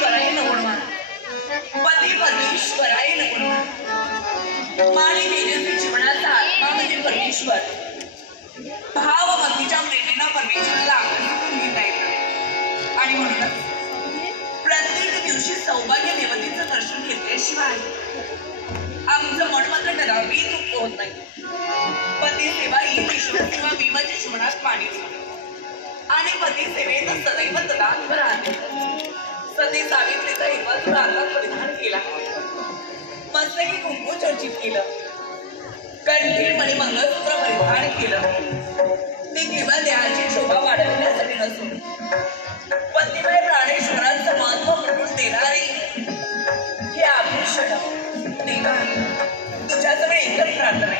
कराय नको पती परमेश्वराय नको माणी तेजस्वी जीवनाचा आत्मा म्हणजे परमेश्वर भाव भक्तीच्या प्रेरणेनं परमेश्वराला आकर्षून घेता येतं आणि म्हणूनच प्रत्येक दिवशी सौभाग्य देवतेचं दर्शन घेतल्याशिवाय आमचं मन मात्र कदापि तृप्त होत नाही. पती सेवा ही ईश्वर सेवा मी माझ्या जीवनात पाणी आणि पती सेवेत सदैव तदात्म राहते. सती सावित्रीचा हिरवा तुला हातात परिधान केला, मस्तकी कुंकू चर्चित केलं, कंठी मणी मंगळसूत्र परिधान केलं. ते केवळ देहाची शोभा वाढवण्यासाठी नसून पतिमय प्राणेश्वरांचं महत्व म्हणून देणारे हे आभूषण देवा तुझ्याजवळ एकच प्रार्थना